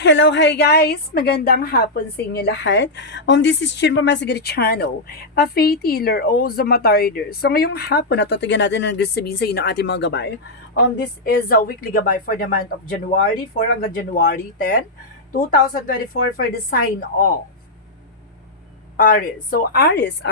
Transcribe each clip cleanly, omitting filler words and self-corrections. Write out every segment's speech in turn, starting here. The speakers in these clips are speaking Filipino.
Hello, hi guys! Magandang hapon sa inyo lahat. This is Chin Pamasagari Channel, a faith healer, also matarder. So ngayong hapon, natatagan natin ang gusto sabihin sa inyo ng ating mga gabay. This is a weekly gabay for the month of January 4 hanggang January 10, 2024 for the sign of Aries. So Aries,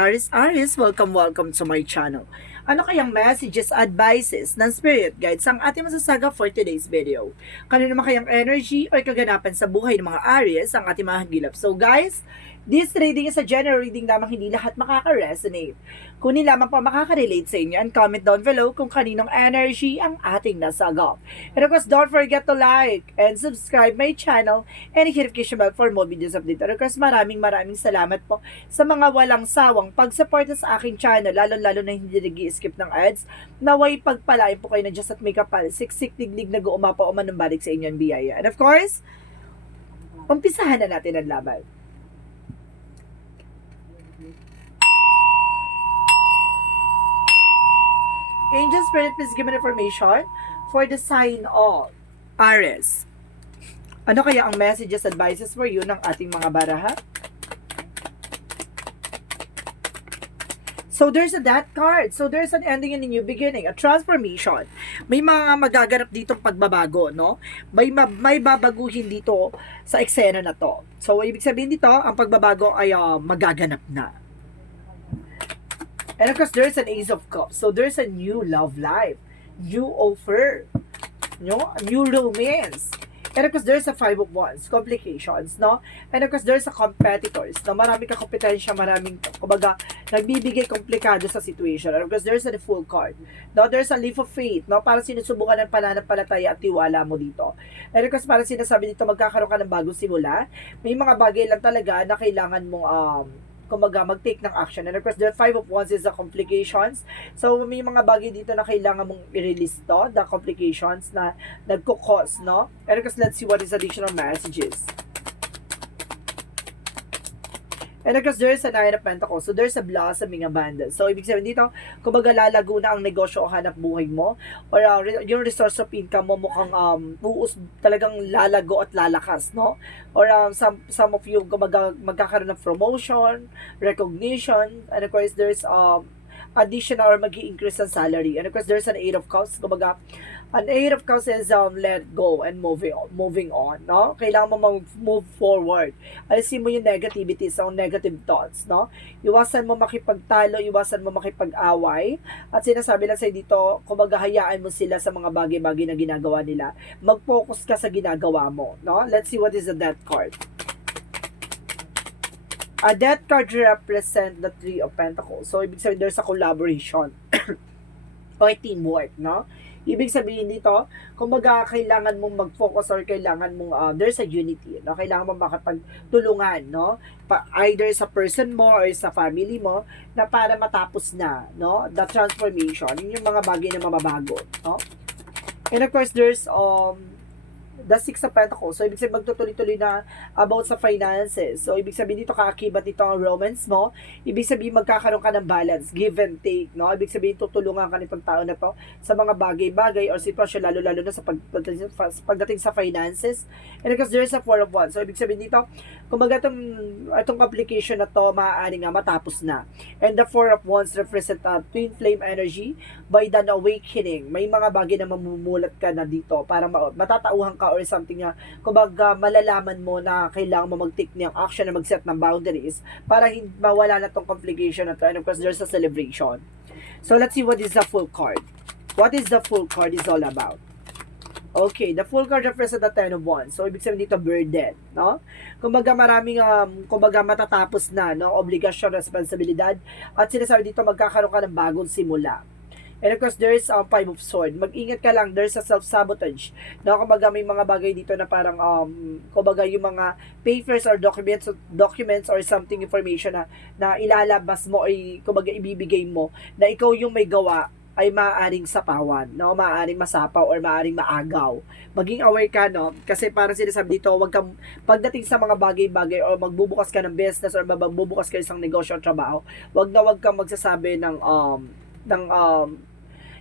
welcome to my channel. Ano kayang messages, advices ng spirit guides ang ating masasaga for today's video? Kanino naman kayang energy or kaganapan sa buhay ng mga Aries ang ating mga hagilap? So guys, this reading is a general reading lamang, hindi lahat makaka-resonate. Kunin lamang pa makaka-relate sa inyo and comment down below kung kaninong energy ang ating nasagap. And of course, don't forget to like and subscribe my channel and hit notification bell for more videos update. And of course, maraming salamat po sa mga walang sawang pagsuporta sa aking channel, lalo na hindi nag-i-skip ng ads. Naway pagpalain po kayo na Diyos at may kapal, siksik diglig na guumapa o manumbalik sa inyong biyaya. And of course, umpisahan na natin ang laban. Angel Spirit, please give me information for the sign of Aries. Ano kaya ang messages, advices for you ng ating mga baraha? So there's a death card. So there's an ending and a new beginning, a transformation. May mga magaganap ditong pagbabago, no? May babaguhin dito sa eksena na to. So ibig sabihin dito, ang pagbabago ay magaganap na. And of course, there's an Ace of Cups. So there's a new love life, new offer, no? New romance. And of course, there's a Five of Wands, complications, no? And of course, there's a competitors, no? Maraming kakompetensya, maraming, kumbaga, nagbibigay komplikado sa situation. And of course, there's a full card. No? There's a leap of faith, no? Para sinusubukan ng pananampalataya at tiwala mo dito. And of course, para sinasabi dito, magkakaroon ka ng bagong simula. May mga bagay lang talaga na kailangan mong, kumbaga, mag-take ng action. And of course, the Five of Wands is the complications. So, may mga bagay dito na kailangan mong i-release to, the complications na nagkukos, no? And of course, let's see what is additional messages. And of course, there's a Nine of Pentacles. So, there's a blossoming abundance. So, ibig sabihin dito, kumbaga lalago na ang negosyo o hanap buhay mo, or yung resource of income mo mukhang talagang lalago at lalakas, no? Or some of you, kumbaga, magkakaroon ng promotion, recognition, and of course, there's additional or mag-i-increase ang salary. And of course, there's an Eight of Cups. Kumbaga, an Eight of Cups is let go and moving on, no? Kailangan mo move forward. Alisin mo yung negativity, so negative thoughts, no? Iwasan mo makipagtalo, iwasan mo makipag-away. At sinasabi lang sa'yo dito, kumbaga, hayaan mo sila sa mga bagay-bagay na ginagawa nila. Mag-focus ka sa ginagawa mo, no? Let's see what is the Death card. A Death card represent the Three of Pentacles. So, ibig sabihin, there's a collaboration o teamwork, no? Ibig sabihin dito, kumbaga, kailangan mong mag-focus or kailangan mong, there's a unity, no? Kailangan mong makapagtulungan, no? Either sa person mo or sa family mo, na para matapos na, no? The transformation, yun yung mga bagay na mababago, no? And of course, there's, the Six of Pentacles. So, ibig sabihin, magtutuloy-tuloy na about sa finances. So, ibig sabihin dito, kaakibat dito ang romance mo. Ibig sabihin, magkakaroon ka ng balance, give and take, no? Ibig sabihin, tutulungan ka nitong tao na to sa mga bagay-bagay or sitwasyon, lalo-lalo na sa pagdating sa finances. And because there's a Four of Wands. So, ibig sabihin dito, kumbaga itong application na to, maaaring nga matapos na. And the Four of Wands represent twin flame energy by the awakening. May mga bagay na mamumulat ka na dito para matatauhan ka or something na, kumbaga, malalaman mo na kailangan mo mag-take ng action na mag-set ng boundaries para mawala na tong complication na to. And of course, there's a celebration. So, let's see what is the full card. What is the full card is all about? Okay, the full card represents the Ten of Wands. So, ibig sabihin dito, burden, no? Kumbaga, maraming, kumbaga, matatapos na, no? Obligasyon, responsibilidad. At sinasabi dito, magkakaroon ka ng bagong simula. And of course, there's Five of Swords. Mag-ingat ka lang, there's a self-sabotage. No, kumbaga may mga bagay dito na parang, kumbaga yung mga papers or documents or something information na ilalabas mo ay, kumbaga ibibigay mo, na ikaw yung may gawa, ay maaaring sapawan, no? Maaaring masapaw or maaaring maagaw. Maging aware ka, no? Kasi parang sinasabi dito, wag kang, pagdating sa mga bagay-bagay or magbubukas ka ng business or magbubukas ka ng isang negosyo o trabaho, wag kang magsasabi ng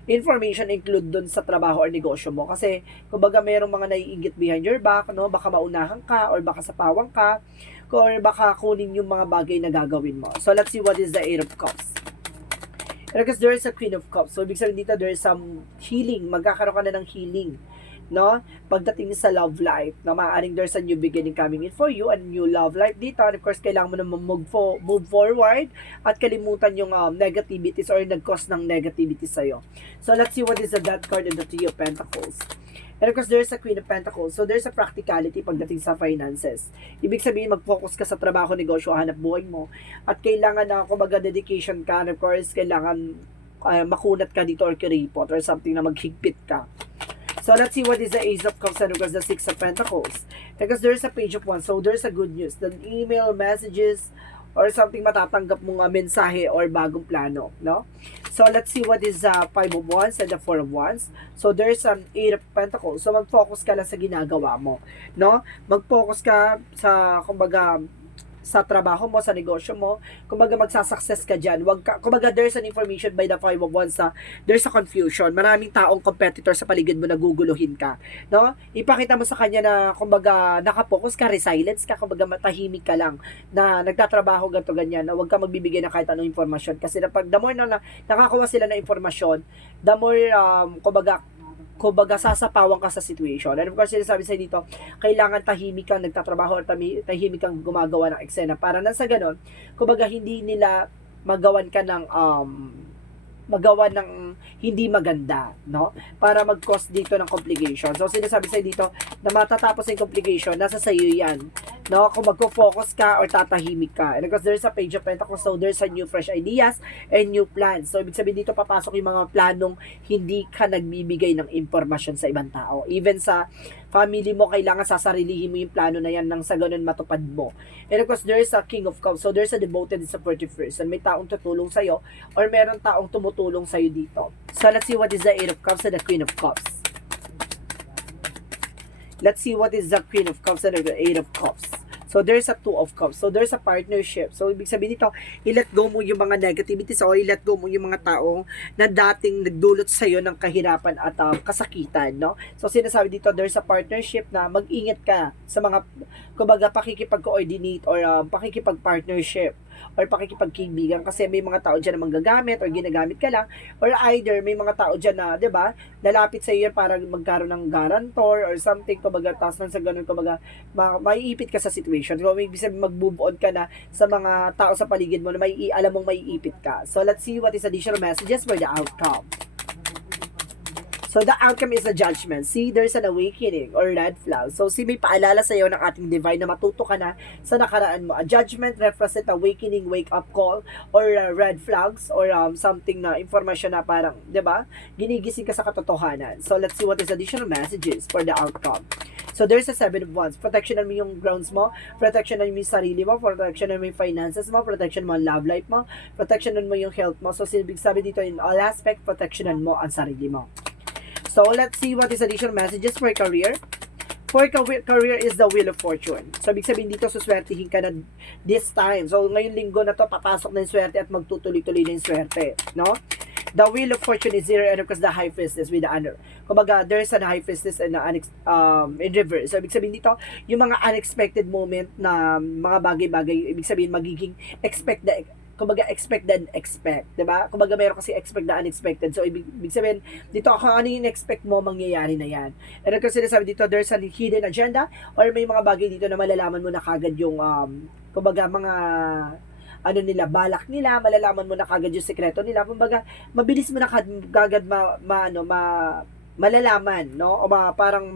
information include dun sa trabaho or negosyo mo. Kasi, kumbaga, mayroong mga naiinggit behind your back, no? Baka maunahan ka or baka sapawang ka or baka kunin yung mga bagay na gagawin mo. So, let's see what is the Eight of Cups. Because there is a Queen of Cups. So, ibig sabihin dito, there is some healing. Magkakaroon ka na ng healing, no? Pagdating sa love life, na maaaring there's a new beginning coming in for you, and new love life dito. And of course, kailangan mo na move forward at kalimutan yung negativities or nag-cause ng negativity sa'yo. So, let's see what is the Death card and the Three of Pentacles. And of course, there's a Queen of Pentacles. So, there's a practicality pagdating sa finances. Ibig sabihin, mag-focus ka sa trabaho, negosyo, hanap buhay mo. At kailangan na, kumbaga, dedication ka. And of course, kailangan makunat ka dito or kiripot or something na maghigpit ka. So, let's see what is the Ace of Cups and of course the Six of Pentacles. Because there's a Page of Wands. So, there's a good news. The email, messages, or something matatanggap mong mensahe or bagong plano, no? So, let's see what is Five of Wands and the Four of Wands. So, there's an Eight of Pentacles. So, mag-focus ka lang sa ginagawa mo, no? Mag-focus ka sa, kumbaga, sa trabaho mo, sa negosyo mo, kumbaga magsasucess ka dyan. Wag ka, kumbaga there's an information by the Five of Wands na there's a confusion. Maraming taong competitor sa paligid mo na guguluhin ka. No? Ipakita mo sa kanya na kumbaga nakapokus ka, resilience ka, kumbaga matahimik ka lang na nagtatrabaho ganito ganyan. Na huwag ka magbibigay ng kahit anong informasyon. Kasi pag the more na nakakawa sila ng informasyon, the more kumbaga sasapawang ka sa situation. And of course, sinasabi sa'yo dito, kailangan tahimik kang nagtatrabaho or tahimik kang gumagawa ng eksena para nang sa ganon, kumbaga hindi nila magawan ka ng magawa ng hindi maganda, no? Para mag-cause dito ng complication. So, sinasabi sa'yo dito na matatapos yung complication, nasa sa'yo yan, no? Kung magko-focus ka or tatahimik ka. And because there's a Page of Pentacles, so there's a new fresh ideas and new plans. So, ibig sabihin dito, papasok yung mga planong hindi ka nagbibigay ng impormasyon sa ibang tao. Even sa family mo, kailangan sasarilihin mo yung plano na yan nang sa ganun matupad mo. And of course, there's a King of Cups. So, there's a devoted and supportive person. May taong tutulong sa'yo or meron taong tumutulong sa'yo dito. So, let's see what is the Eight of Cups and the Queen of Cups. Let's see what is the Queen of Cups and the Eight of Cups. So, there's a Two of Cups. So, there's a partnership. So, ibig sabihin dito, i-let go mo yung mga negativities o i-let go mo yung mga taong na dating nagdulot sa'yo ng kahirapan at kasakitan, no? So, sinasabi dito, there's a partnership na mag-ingat ka sa mga, kumbaga, pakikipag-coordinate or pakikipag-partnership or pakikipagkaibigan kasi may mga tao dyan na manggagamit or ginagamit ka lang or either may mga tao dyan na, di ba, lalapit sa iyo para magkaroon ng guarantor or something, kumbaga, tas nang sa ganun, kumbaga, maiipit ka sa situation. So, ibig sabihin, mag-move on ka na sa mga tao sa paligid mo na alam mong maiipit ka. So, let's see what is additional messages for the outcome. So, the outcome is a judgment. See, there's an awakening or red flag. So, may paalala sa iyo ng ating divine na matuto ka na sa nakaraan mo. A judgment represent awakening, wake-up call, or red flags, or something na information na parang, di ba? Ginigising ka sa katotohanan. So, let's see what is additional messages for the outcome. So, there's a Seven of Wands. Protectionan mo yung grounds mo, protectionan mo yung sarili mo, protectionan mo yung finances mo, protectionan mo yung love life mo, protectionan mo yung health mo. So, sabi dito, in all aspect, protectionan mo ang sarili mo. So, let's see what is additional messages for career. For career is the Wheel of Fortune. So, ibig sabihin dito, suswertihin ka na this time. So, ngayong linggo na to, papasok na yung swerte at magtutuloy-tuloy na yung swerte. No? The Wheel of Fortune is here and of course the High Priestess with the honor. Kumbaga, there's a High Priestess and in reverse. So, ibig sabihin dito, yung mga unexpected moment na mga bagay-bagay, ibig sabihin magiging expect the unexpect, diba? Kumbaga meron kasi expect the unexpected. So, ibig sabihin, dito kung ano yung expect mo, mangyayari na yan. And kasi sinasabi dito, there's a hidden agenda or may mga bagay dito na malalaman mo na kagad yung, kumbaga mga, ano nila, balak nila, malalaman mo na kagad yung sekreto nila. Kumbaga, mabilis mo na kagad malalaman, no? O parang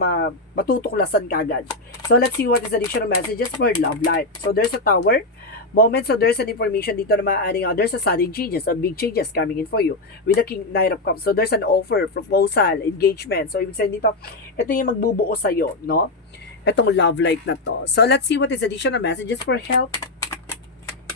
matutuklasan kagad. So, let's see what is additional messages for love life. So, there's a Tower moment. So, there's an information dito na maaaring, there's a sudden changes, a big changes coming in for you with the Knight of Cups. So, there's an offer, proposal, engagement. So, ibig sabihin dito, ito yung magbubuo sa'yo, no? Itong love life na to. So, let's see what is additional messages for health.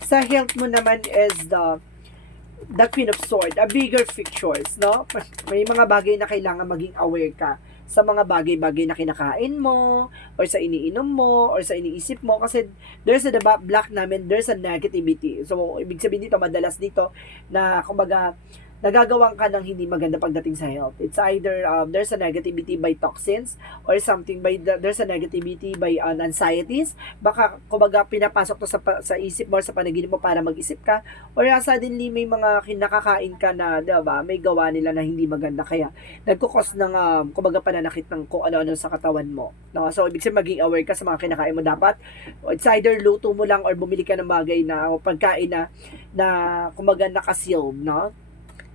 Sa health mo naman is the Queen of Swords, a bigger pictures, no? May mga bagay na kailangan maging aware ka sa mga bagay-bagay na kinakain mo, or sa iniinom mo, or sa iniisip mo, kasi there's a black namin, there's a negativity. So, ibig sabihin dito, madalas dito, na, kumbaga, nagagawan ka ng hindi maganda pagdating sa health. It's either there's a negativity by toxins or something there's a negativity by anxieties. Baka kumbaga pinapasok to sa isip mo, sa panaginip mo para mag-isip ka, or suddenly may mga kinakakain ka na, 'di ba, may gawa nila na hindi maganda, kaya nagko-cause ng kumbaga pananakit ng kung ano-ano sa katawan mo. No? So ibig sabihin maging aware ka sa mga kinakain mo. Dapat it's either luto mo lang or bumili ka ng bagay na o pagkain na kumbaga nakaseal, no?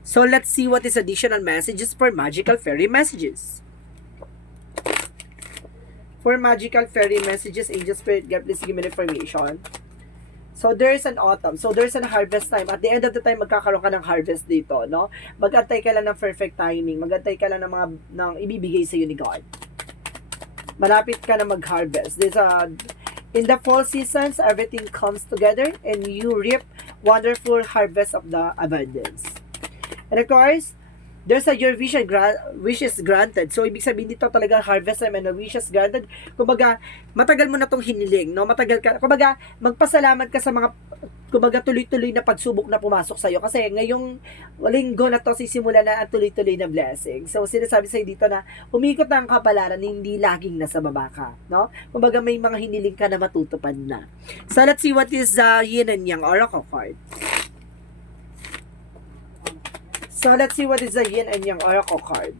So, let's see what is additional messages for magical fairy messages. For magical fairy messages, angel spirit guide, please give me information. So, there's an autumn. So, there's an harvest time. At the end of the time, magkakaroon ka ng harvest dito, no? Mag-antay ka lang ng perfect timing. Mag-antay ka lang ng ibibigay sa iyo ni God. Malapit ka na mag-harvest. In the fall seasons, everything comes together and you reap wonderful harvest of the abundance. And of course, there's your wish is granted. So, ibig sabihin dito talaga harvest time and a wish is granted. Kumbaga, matagal mo na tong hiniling, no? Matagal ka, kumbaga, magpasalamat ka sa mga, kumbaga, tuloy-tuloy na pagsubok na pumasok sa'yo. Kasi ngayong linggo na to, sisimula na ang tuloy-tuloy na blessing. So, sinasabi sa'yo dito na umikot na ang kapalaran, hindi laging nasa baba ka, no? Kumbaga, may mga hiniling ka na matutupad na. So, let's see what is Yin and Yang Oracle card. So, let's see what is the Yin and Yang Oracle card.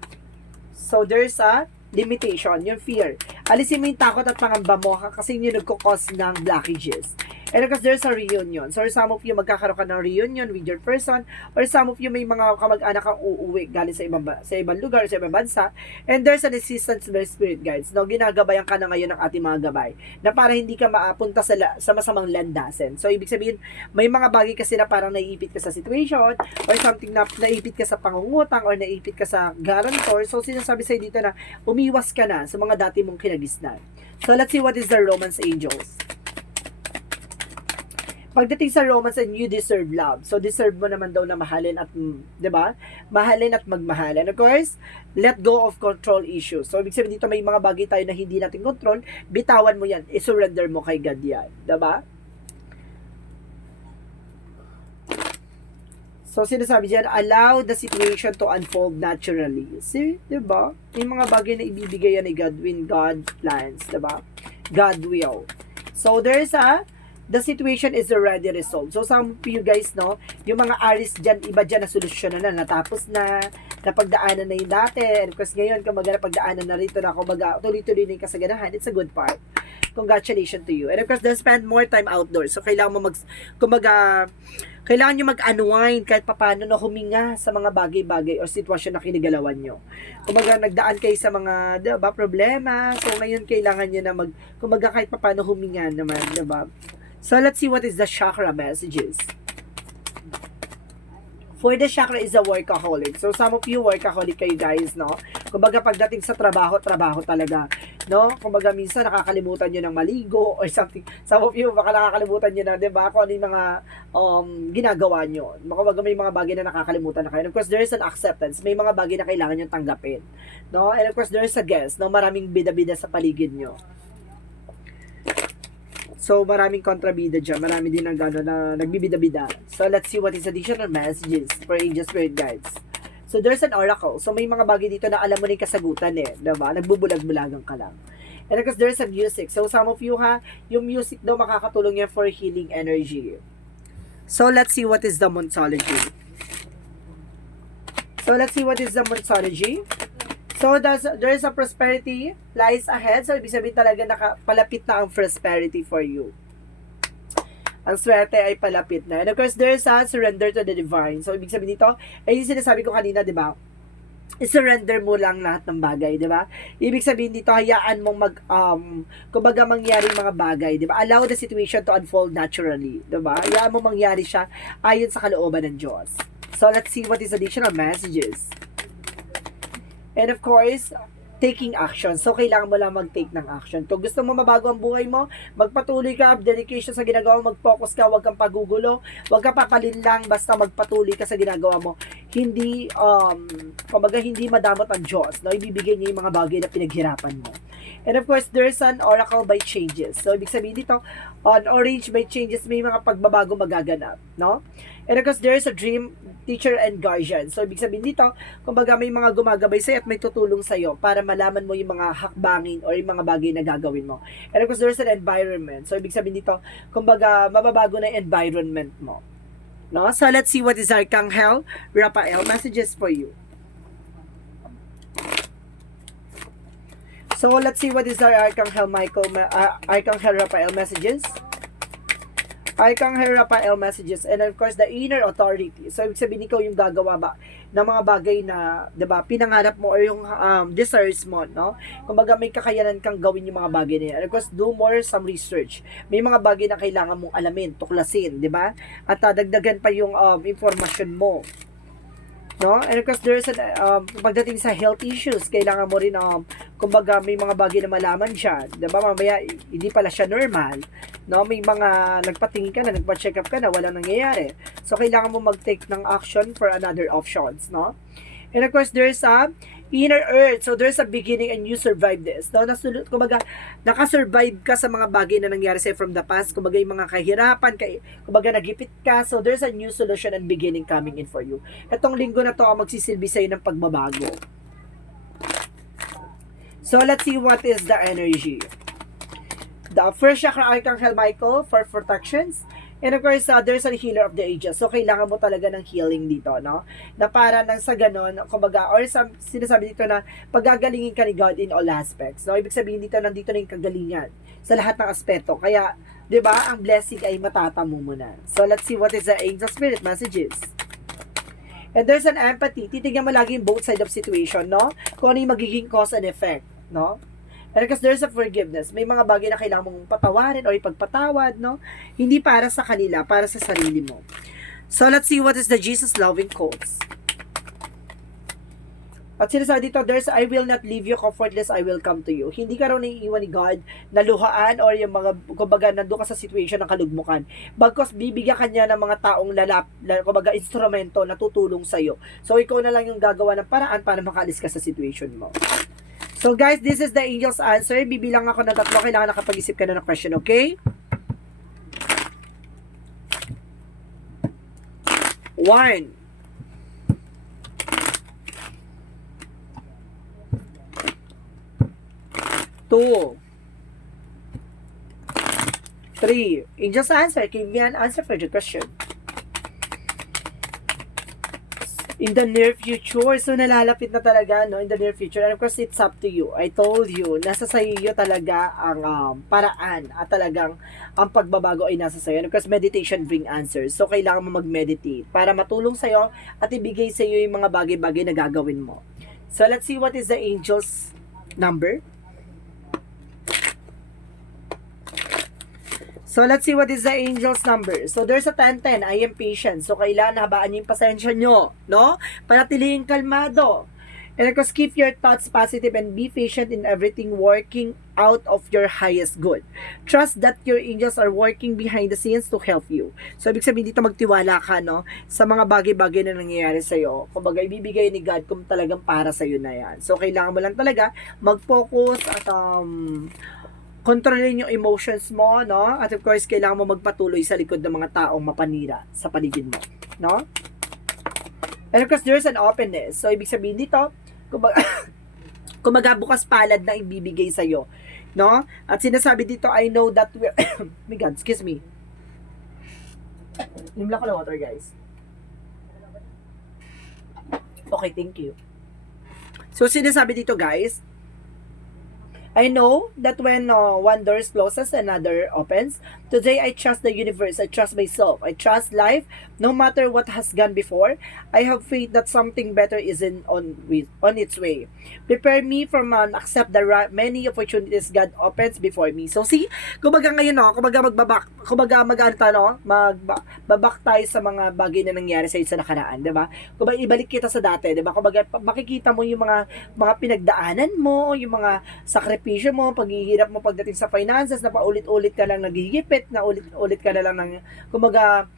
So, there's a limitation, yung fear. Alisin mo yung takot at pangamba mo kasi yun yung nagkukos ng blockages. And of course, there's a reunion. So, some of you magkakaroon ka ng reunion with your person, or some of you may mga kamag-anak kang uuwi galing sa ibang lugar, sa ibang bansa. And there's an assistance by spirit guides. No, ginagabayan ka na ngayon ng ating mga gabay na para hindi ka maapunta sa masamang landasin. So, ibig sabihin, may mga bagay kasi na parang naiipit ka sa situation, or something na naiipit ka sa pangungutang, or naiipit ka sa guarantor. So, sinasabi sa'yo dito na umiwas ka na sa mga dati mong kinagisnan. So, let's see what is the Romance Angels. Pagdating sa romance, and you deserve love. So, deserve mo naman daw na mahalin at, 'di ba? Mahalin at magmahalan. Of course, let go of control issues. So, ibig sabihin dito may mga bagay tayo na hindi natin control, bitawan mo 'yan. I-surrender mo kay God 'yan, 'di ba? So, sinasabi diyan, allow the situation to unfold naturally. See, 'di ba? May mga bagay na ibibigay yan ni God when God plans, 'di ba? God will. So, there's the situation is already resolved. So, some of you guys, no, yung mga aris dyan, iba dyan na solusyon na, natapos na, napagdaanan na yung dati, and of course, ngayon, kumbaga, napagdaanan na rito na, kumbaga, tuloy-tuloy na yung kasaganahan, it's a good part. Congratulations to you. And of course, they'll spend more time outdoors. So, kailangan mo kailangan nyo mag-unwind kahit papano na huminga sa mga bagay-bagay o sitwasyon na kinigalawan nyo. Kumbaga, nagdaan kayo sa mga, diba, problema. So, ngayon, kailangan nyo na kumbaga, kahit papano huminga naman, diba? So, let's see what is the chakra messages. For the chakra is a workaholic. So, some of you workaholic kayo guys, no? Kumbaga, pagdating sa trabaho talaga, no? Kumbaga, minsan nakakalimutan nyo ng maligo or something. Some of you, baka nakakalimutan nyo na, diba? Kung ano yung mga ginagawa nyo. Kumbaga, may mga bagay na nakakalimutan na kayo. And of course, there is an acceptance. May mga bagay na kailangan nyo tanggapin. No? And of course, there is a guest, no? Maraming bida-bida sa paligid nyo. So, maraming kontrabida dyan. Marami din na nagbibida-bida. So, let's see what is additional messages for angel spirit guides. So, there's an oracle. So, may mga bagay dito na alam mo na yung kasagutan eh. Diba? Nagbubulag-bulagang ka lang. And because there's a music. So, some of you yung music daw makakatulong yan for healing energy. So, let's see what is the Monsology. So, let's see what is the Monsology. So, there is a prosperity lies ahead. So, ibig sabihin talaga palapit na ang prosperity for you. Ang swerte ay palapit na. And of course, there is a surrender to the divine. So, ibig sabihin dito, ay yung sinasabi ko kanina, di ba? I-surrender mo lang lahat ng bagay, di ba? Ibig sabihin dito, hayaan mong kumbaga mangyari mga bagay, di ba? Allow the situation to unfold naturally, di ba? Hayaan mo mangyari siya ayon sa kalooban ng Diyos. So, let's see what is additional messages. And of course, taking action. So, kailangan mo lang mag-take ng action. Kung gusto mo mabago ang buhay mo, magpatuloy ka, dedication sa ginagawa mo, mag-focus ka, huwag kang pagugulo, huwag kang papalin lang, basta magpatuloy ka sa ginagawa mo. Hindi, kumbaga, hindi madamot ang Diyos, no? Ibibigay niya yung mga bagay na pinaghirapan mo. And of course, there's an oracle by changes. So, ibig sabihin dito, on orange by changes, may mga pagbabago magaganap, no? And of course, there's a dream, teacher, and guardian. So, ibig sabihin dito, kumbaga may mga gumagabay sa'yo at may tutulong sa'yo para malaman mo yung mga hakbangin or yung mga bagay na gagawin mo. And of course, there's an environment. So, ibig sabihin dito, kumbaga mababago na yung environment mo. No? So, let's see what is Archangel Raphael messages for you. So, let's see what is our Archangel Archangel Raphael messages. Archangel Raphael messages. And of course, the inner authority. So, ibig sabihin ikaw yung gagawa ba ng mga bagay na, diba, pinangarap mo or yung desires mo, no? Kumbaga, may kakayanan kang gawin yung mga bagay na yan. And of course, do more some research. May mga bagay na kailangan mong alamin, tuklasin, diba? At dagdagan pa yung information mo. No? And of course, there's pagdating sa health issues, kailangan mo rin, kumbaga, may mga bagay na malaman siya. Diba? Mamaya, hindi pala siya normal. No? May mga nagpatingin ka na, nagpa-check up ka na, walang nangyayari. So, kailangan mo mag-take ng action for another options, no? And of course, there's a inner earth. So, there's a beginning and you survive this. No? Kumbaga, nakasurvive ka sa mga bagay na nangyari sa'yo from the past. Kumbaga, yung mga kahirapan, kumbaga, nagipit ka. So, there's a new solution and beginning coming in for you. Itong linggo na to ang magsisilbi sa'yo ng pagbabago. So, let's see what is the energy. The first chakra, Archangel Michael, for protections. And of course, there's a healer of the ages. So, kailangan mo talaga ng healing dito, no? Na para nang sa ganon, kumbaga, or sinasabi dito na pagagalingin ka ni God in all aspects. No? Ibig sabihin dito, nandito na yung kagalingan sa lahat ng aspeto. Kaya, di ba, ang blessing ay matatamo mo na. So, let's see what is the angel spirit messages. And there's an empathy. Titignan mo lagi yung both side of situation, no? Kung ano yung magiging cause and effect, no? And because there's a forgiveness, may mga bagay na kailangan mong patawarin o ipagpatawad, no? Hindi para sa kanila, para sa sarili mo. So, let's see what is the Jesus loving quotes. At sinasabi dito, I will not leave you comfortless, I will come to you. Hindi ka raw naiiwan ni God na luhaan or yung mga, kumbaga, nandun ka sa situation ng kalugmukan. Bagkos, bibigyan ka niya ng mga taong kumbaga, instrumento na tutulong sa'yo. So, ikaw na lang yung gagawa ng paraan para makaalis ka sa situation mo. So guys, this is the angel's answer. Bibilang ako ng 3. Kailangan nakapag-isip ka na ng question, okay? 1. 2. 3. Angel's answer. Give me an answer for the question. In the near future. So, nalalapit na talaga, no? In the near future. And of course, it's up to you. I told you, nasa sa iyo talaga ang paraan at talagang ang pagbabago ay nasa sa iyo. And of course, meditation bring answers. So, kailangan mo mag-meditate para matulong sa iyo at ibigay sa iyo yung mga bagay-bagay na gagawin mo. So, let's see what is the angel's number. So, let's see what is the angel's number. So, there's a 10-10. I am patient. So, kailangan habaan yung pasensya nyo, no? Panatilihin kalmado. And of course, keep your thoughts positive and be patient in everything, working out of your highest good. Trust that your angels are working behind the scenes to help you. So, ibig sabihin dito magtiwala ka, no? Sa mga bagay-bagay na nangyayari sa'yo. Kumbaga, ibibigay ni God kung talagang para sa'yo na yan. So, kailangan mo lang talaga mag-focus at kontrolin yung emotions mo, no? At of course, kailangan mo magpatuloy sa likod ng mga taong mapanira sa paligid mo, no? And of course, there's an openness. So, ibig sabihin dito, kumbaga bukas palad na ibibigay sa'yo, no? At sinasabi dito, I know that we oh my God, excuse me. Nimla ko na water, guys. Okay, thank you. So, sinasabi dito, guys, I know that when one door closes, another opens. Today, I trust the universe. I trust myself. I trust life. No matter what has gone before, I have faith that something better is on its way. Prepare me for accept the many opportunities God opens before me. So, see, kumbaga ngayon, no, magbabak tayo sa mga bagay na nangyari sa nakaraan, di ba? Kumbaga, ibalik kita sa dati, di ba? Kumbaga, makikita mo yung mga pinagdaanan mo, yung mga sakripisyo sakripisyo mo, paghihirap mo pagdating sa finances, na paulit-ulit ka lang naghihigipit, na ulit-ulit ka na lang ng, kumbaga,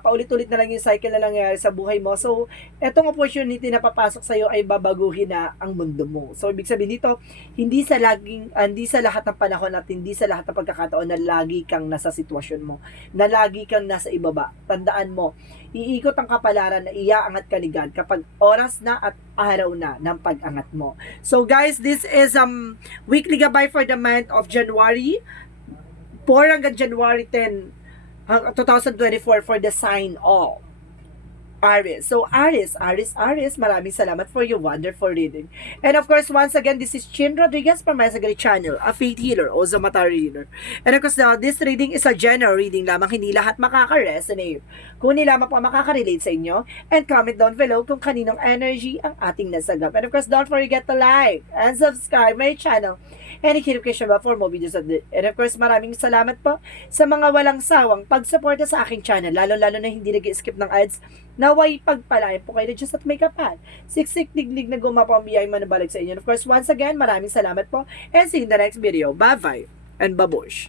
paulit-ulit na lang yung cycle na nangyayari sa buhay mo. So, etong opportunity na papasok sa'yo ay babaguhin na ang mundo mo. So, ibig sabihin dito, hindi sa lahat ng panahon at hindi sa lahat ng pagkakataon na lagi kang nasa sitwasyon mo, na lagi kang nasa ibaba. Tandaan mo, iikot ang kapalaran na iaangat ka ni God kapag oras na at araw na ng pag-angat mo. So guys, this is weekly gabay for the month of January 4 hanggang January 10, 2024 for the sign of Aries. So, Aries, maraming salamat for your wonderful reading. And of course, once again, this is Chin Rodriguez from my Sagari channel, a faith healer, also mata reader. And of course, now, this reading is a general reading lamang, hindi lahat makaka-resonate. Kung hindi lamang po makaka-relate sa inyo, and comment down below kung kaninong energy ang ating nasagap. And of course, don't forget to like and subscribe my channel and i-notification bell for more videos of this. And of course, maraming salamat po sa mga walang sawang pagsuporta sa aking channel, lalo-lalo na hindi nag-skip ng ads. Naway pagpalain po kayo na Diyos at may kapal. Siksik diglig na gumapo ang biyay manabalik sa inyo. And of course, once again, maraming salamat po and see you in the next video. Bye-bye and babush.